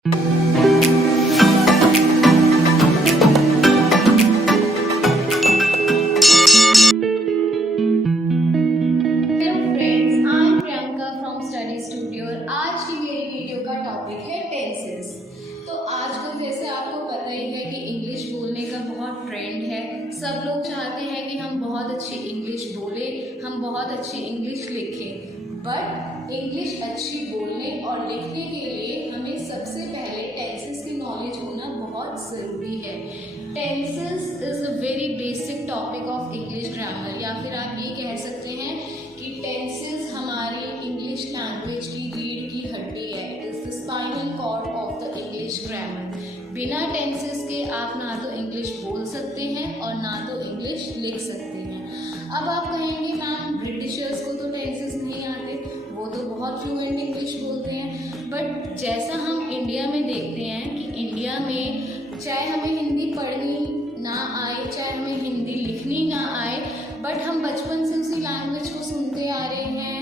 आज की मेरी वीडियो का टॉपिक है टेंसेस। तो आजकल जैसे आपको पता ही है कि इंग्लिश बोलने का बहुत ट्रेंड है। सब लोग चाहते हैं कि हम बहुत अच्छी इंग्लिश बोलें, हम बहुत अच्छी इंग्लिश लिखें। बट इंग्लिश अच्छी बोलने और लिखने के लिए हमें सबसे पहले टेंसेस की नॉलेज होना बहुत ज़रूरी है। Tenses is a very basic topic of English grammar, या फिर आप ये कह सकते हैं कि टेंसेस हमारी इंग्लिश लैंग्वेज की रीढ़ की हड्डी है। Is the spinal cord of the English grammar. बिना टेंसेस के आप ना तो इंग्लिश बोल सकते हैं और ना तो इंग्लिश लिख सकते हैं। अब आप कहेंगे मैम ब्रिटिशर्स को तो टेंसेस नहीं आते, वो तो बहुत फ्लुएंट इंग्लिश बोलते हैं। बट जैसा हम इंडिया में देखते हैं कि इंडिया में चाहे हमें हिंदी पढ़नी ना आए, चाहे हमें हिंदी लिखनी ना आए, बट हम बचपन से उसी लैंग्वेज को सुनते आ रहे हैं,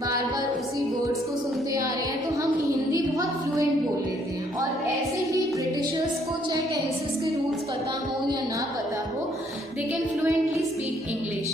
बार बार उसी वर्ड्स को सुनते आ रहे हैं, तो हम हिंदी बहुत फ्लुएंट बोल लेते हैं। और ऐसे ही ब्रिटिशर्स को चाहे टेंसेस के रूल्स पता हो या ना पता हो, they can fluently speak English.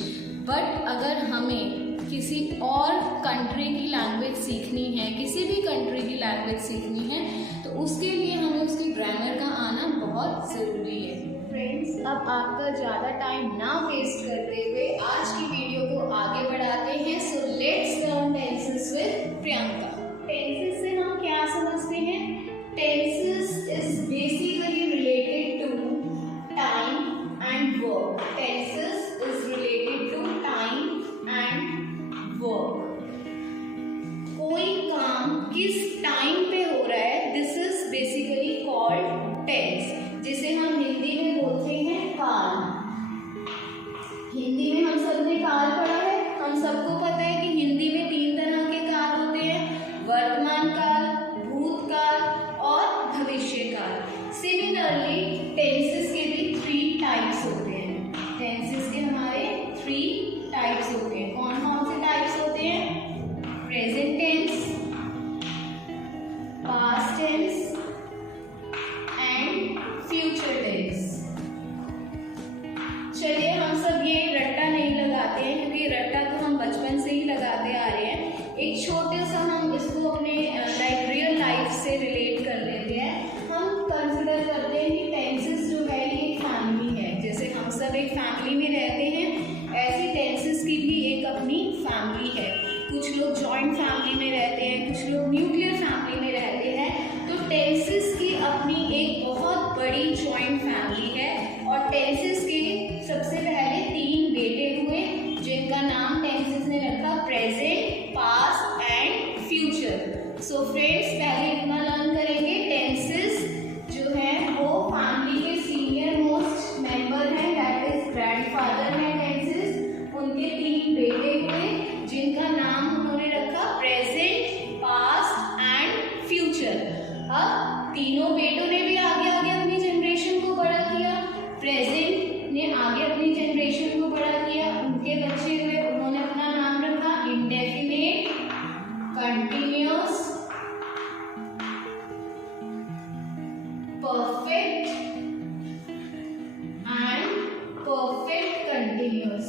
But अगर हमें किसी और कंट्री की लैंग्वेज सीखनी है, किसी भी कंट्री की लैंग्वेज सीखनी है, तो उसके लिए हमें उसकी ग्रामर का आना बहुत ज़रूरी है। फ्रेंड्स, अब आपका ज़्यादा टाइम ना वेस्ट करते हुए आज की वीडियो को आगे बढ़ाते हैं। So let's learn tenses with Priyanka. Tenses से हम क्या समझते हैं? Tenses is basically related to time and work. Tenses is related to time and work. कोई काम किस टाइम पे हो रहा है, this is basically called tense, जिसे हम हिंदी में बोलते हैं काल। हिंदी में हम सबने काल पढ़ा है। हम सबको पता है कि हिंदी में 3 तरह के काल होते हैं, वर्तमान काल, भूतकाल और भविष्य काल। सिमिलरली टेंसेस के भी 3 टाइप्स होते हैं। टेंसेस के हमारे 3 टाइप्स होते हैं। कौन कौन से टाइप्स होते हैं? Present tense, past tense and future tense. चलिए हम सब ये रट्टा नहीं लगाते हैं, क्योंकि रट्टा तो हम बचपन से ही लगाते आ रहे हैं। एक छोटे सा हम इसको अपने लाइक रियल लाइफ से रिलेट कर लेते हैं। हम कंसिडर करते हैं कि टेंसेस जो है ये एक फैमिली है। जैसे हम सब एक फैमिली में रहते हैं, ऐसी टेंसेस की भी एक अपनी फैमिली है। कुछ लोग जॉइंट फैमिली में रहते हैं, कुछ लोग न्यूक्लियर फैमिली में रहते हैं। तो टेंसेस की अपनी एक बहुत बड़ी जॉइंट फैमिली है। और टेंसेस के सबसे पहले 3 बेटे हुए, जिनका नाम टेंसेस ने रखा present, past and future. So friends, पहले इतना लर्न करेंगे। टेंसेस जो है वो फैमिली के सीनियर मोस्ट मेंबर हैं, दैट इज ग्रैंडफादर हैं टेंसेस। उनके 3 बेटे हुए, जिनका नाम उन्होंने रखा प्रेजेंट, पास्ट एंड फ्यूचर। अब तीनों बेटों ने भी आगे आगे अपनी जनरेशन को बड़ा किया। प्रेजेंट ने आगे अपनी जनरेशन को बड़ा किया, उनके बच्चे हुए, उन्होंने अपना नाम रखा indefinite, continuous, perfect and perfect continuous.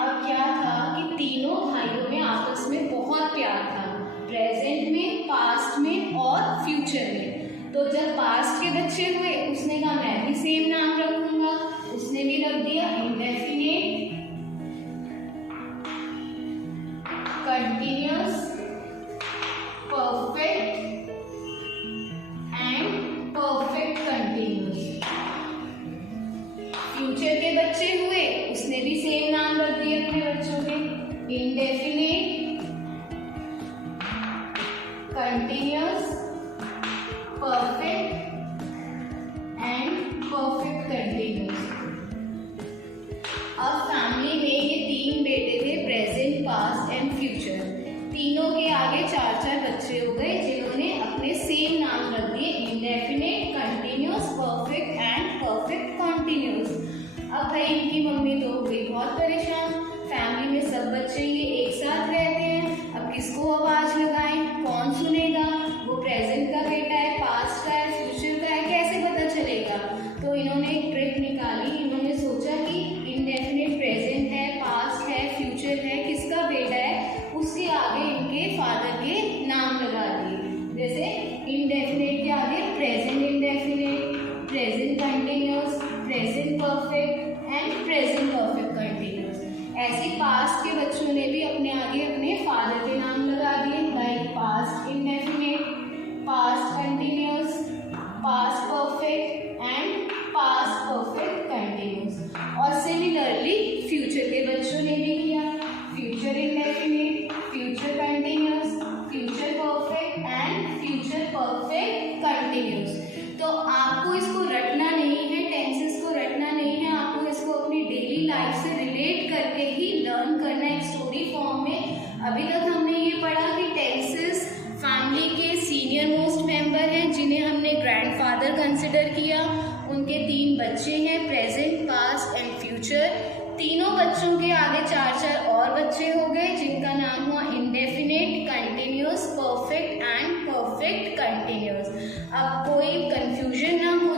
अब क्या था कि तीनों भाइयों में आपस में बहुत प्यार था, प्रेजेंट में, पास्ट में और फ्यूचर में। तो जब पास्ट के बच्चे हुए, उसने कहा मैं भी सेम नाम रखूंगा। उसने भी रख दिया indefinite, continuous, perfect and perfect continuous. Future के बच्चे हुए, उसने भी सेम नाम रख दिए अपने बच्चों के, indefinite, continuous, perfect and perfect continuous. अब फैमिली में ये 3 बेटे थे, प्रेजेंट, पास्ट एंड फ्यूचर। तीनों के आगे 4-4 बच्चे हो गए, जिन्होंने अपने सेम नाम रख दिए, indefinite, continuous, perfect and perfect continuous. अब भाई इनकी मम्मी तो हो गई बहुत परेशान। फैमिली में सब बच्चे ये एक साथ रहते हैं, अब किसको आवाज लगाएं, कौन कंटिन्यूस। तो आपको इसको रटना नहीं है, टेंसेस को रटना नहीं है, आपको इसको अपनी डेली लाइफ से रिलेट करके ही लर्न करना है एक स्टोरी फॉर्म में। अभी तक हमने ये पढ़ा कि टेंसेस फैमिली के सीनियर मोस्ट मेंबर हैं जिन्हें हमने ग्रैंडफादर कंसिडर किया। उनके 3 बच्चे हैं, प्रेजेंट, पास्ट एंड फ्यूचर। तीनों बच्चों के आगे 4 और बच्चे हो गए जिनका नाम हुआ indefinite, continuous, perfect and perfect continuous. अब कोई कंफ्यूजन ना हो